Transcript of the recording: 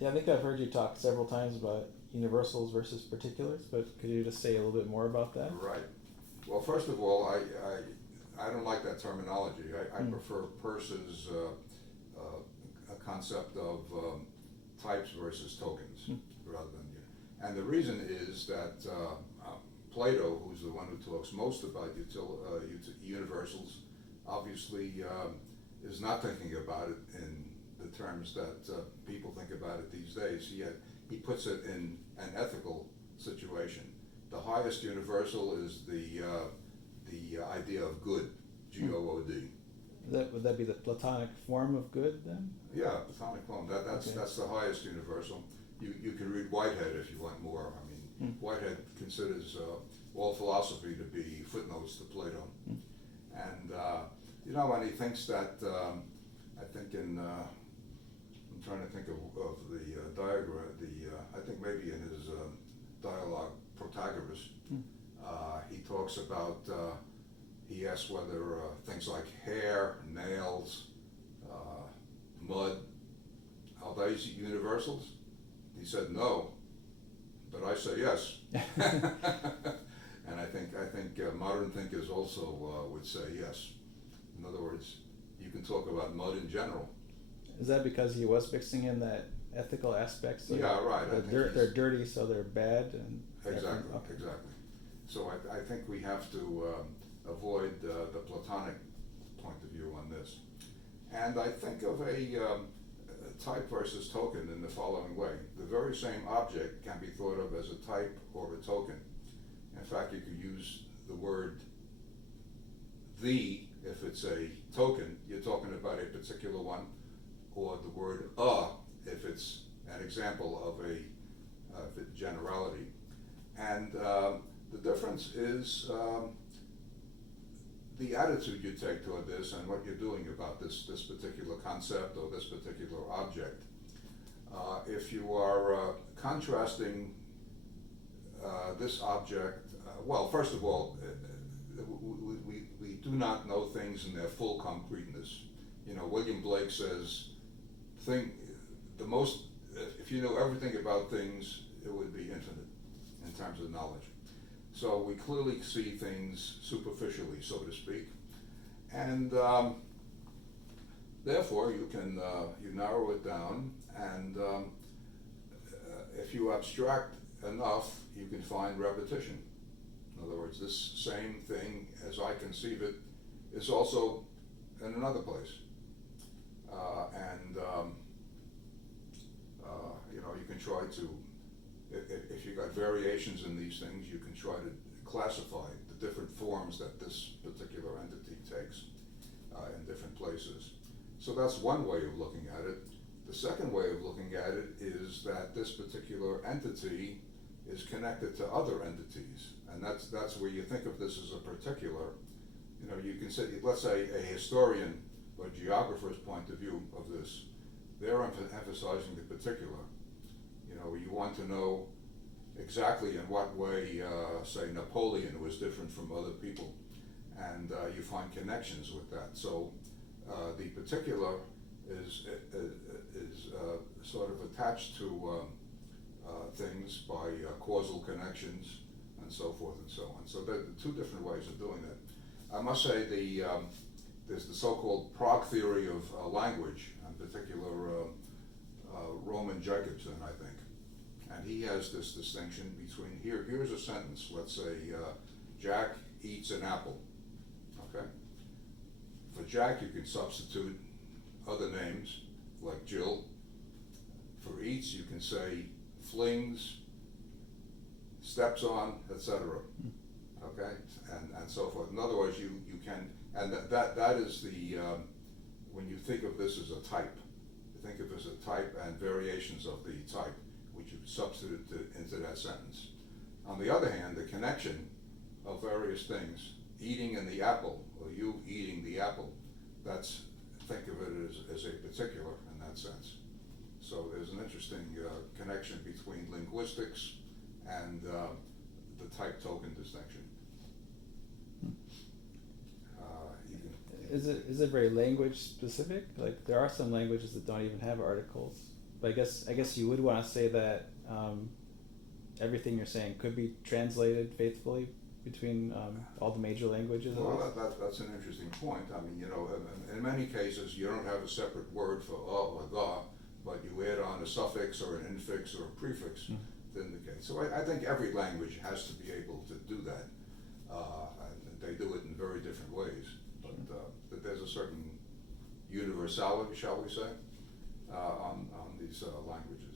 Yeah, I think I've heard you talk several times about universals versus particulars, but could you just say a little bit more about that? Right. Well, first of all, I don't like that terminology. I prefer Peirce's a concept of types versus tokens rather than. And the reason is that Plato, who's the one who talks most about universals, obviously is not thinking about it in the terms that people think about it these days. He puts it in an ethical situation. The highest universal is the idea of good, Good. Would that be the Platonic form of good then? Yeah, Platonic form. That's the highest universal. You can read Whitehead if you want more. I mean, Whitehead considers all philosophy to be footnotes to Plato, and when he thinks that, I think I'm trying to think of the diagram. I think maybe in his dialogue Protagoras, he talks about. He asks whether things like hair, nails, mud, are these universals? He said no, but I say yes. And I think modern thinkers also would say yes. In other words, you can talk about mud in general. Is that because he was mixing in that ethical aspect? So Yeah, right. They're dirty, so they're bad, and exactly, okay. Exactly. So I think we have to avoid the Platonic point of view on this. And I think of a type versus token in the following way. The very same object can be thought of as a type or a token. In fact, you could use the word the if it's a token, you're talking about a particular one, or the word if it's an example of a generality. And the difference is the attitude you take toward this and what you're doing about this particular concept or this particular object. If you are contrasting this object, well, first of all, we do not know things in their full concreteness. William Blake says, if you know everything about things, it would be infinite in terms of knowledge. So we clearly see things superficially, so to speak, and therefore you can you narrow it down, and if you abstract enough, you can find repetition. In other words, this same thing, as I conceive it, is also in another place, and you can try to. If you've got variations in these things, you can try to classify the different forms that this particular entity takes in different places. So that's one way of looking at it. The second way of looking at it is that this particular entity is connected to other entities, and that's where you think of this as a particular. You can say, let's say, a historian or geographer's point of view of this. They're emphasizing the particular. You want to know exactly in what way, say, Napoleon was different from other people, and you find connections with that. So the particular is sort of attached to things by causal connections and so forth and so on. So there are two different ways of doing that. I must say there's the so-called Prague theory of language, in particular Roman Jacobson, I think. And he has this distinction between, here's a sentence, let's say, Jack eats an apple, okay? For Jack, you can substitute other names, like Jill. For eats, you can say flings, steps on, etc., okay? And so forth. In other words, you can, and that is the, when you think of this as a type, you think of it as a type and variations of the type, which you substitute into that sentence. On the other hand, the connection of various things, eating in the apple, or you eating the apple, think of it as a particular in that sense. So there's an interesting connection between linguistics and the type token distinction. Is it very language specific? Like there are some languages that don't even have articles. But I guess you would want to say that everything you're saying could be translated faithfully between all the major languages. Well, that's an interesting point. I mean, you know, in many cases, you don't have a separate word for or the, but you add on a suffix or an infix or a prefix to indicate. So I think every language has to be able to do that. And they do it in very different ways. But there's a certain universality, shall we say, on these languages.